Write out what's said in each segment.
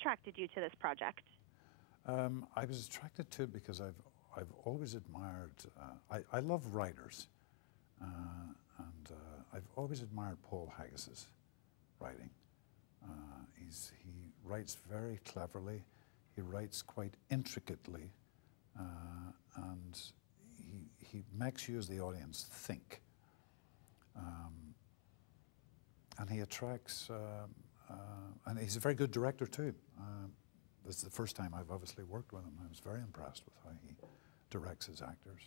attracted you to this project? I was attracted to it because I've always admired, I love writers, and I've always admired Paul Haggis's writing. He writes very cleverly, he writes quite intricately, and he makes you as the audience think. And he attracts, and he's a very good director too. This is the first time I've obviously worked with him. I was very impressed with how he directs his actors.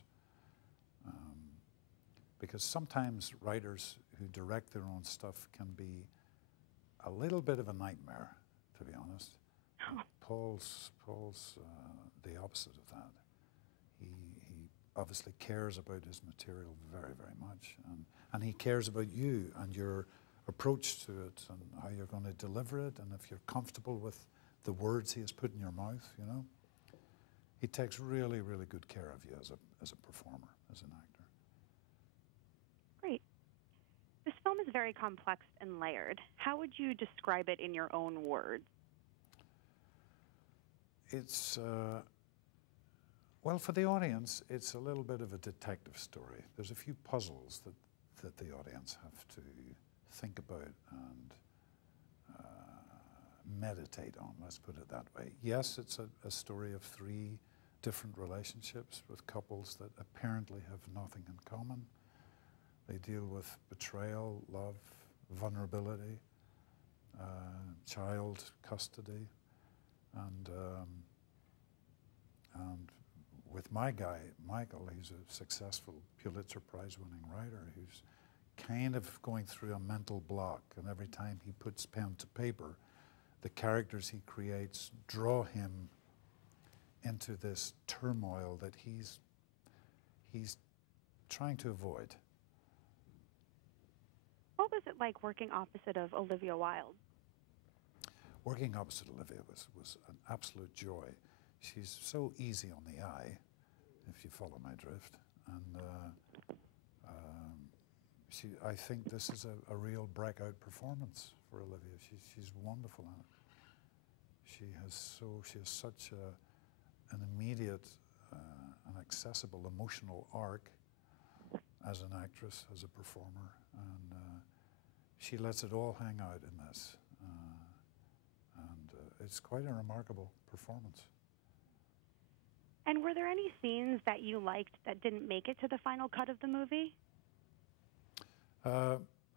Because sometimes writers who direct their own stuff can be a little bit of a nightmare, to be honest. Paul's the opposite of that. He obviously cares about his material very, very much, and he cares about you and your approach to it and how you're going to deliver it, and if you're comfortable with the words he has put in your mouth, you know. He takes really, really good care of you as a performer, as an actor. Great. This film is very complex and layered. How would you describe it in your own words? It's, well, for the audience, it's a little bit of a detective story. There's a few puzzles that the audience have to think about and meditate on, let's put it that way. Yes, it's a story of 3 different relationships with couples that apparently have nothing in common. They deal with betrayal, love, vulnerability, child custody, and with my guy, Michael, he's a successful Pulitzer Prize-winning writer who's kind of going through a mental block, and every time he puts pen to paper, the characters he creates draw him into this turmoil that he's trying to avoid. What was it like working opposite of Olivia Wilde? Working opposite Olivia was an absolute joy. She's so easy on the eye, if you follow my drift, and I think this is a real breakout performance for Olivia. She's wonderful in it. She has such an immediate and accessible emotional arc as an actress, as a performer, and she lets it all hang out in this. And it's quite a remarkable performance. And were there any scenes that you liked that didn't make it to the final cut of the movie?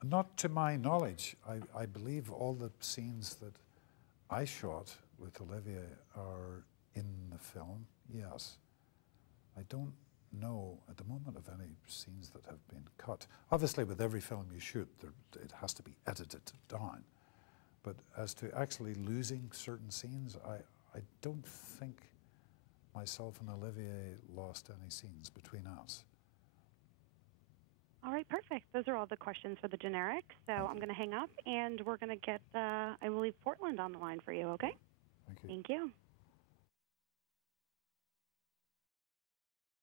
Not to my knowledge. I believe all the scenes that I shot with Olivia are in the film, yes. I don't know at the moment of any scenes that have been cut. Obviously, with every film you shoot, it has to be edited down. But as to actually losing certain scenes, I don't think myself and Olivier lost any scenes between us. All right, perfect. Those are all the questions for the generic. So I'm going to hang up, and we're going to get, I believe, Portland on the line for you, okay? Thank you. Thank you.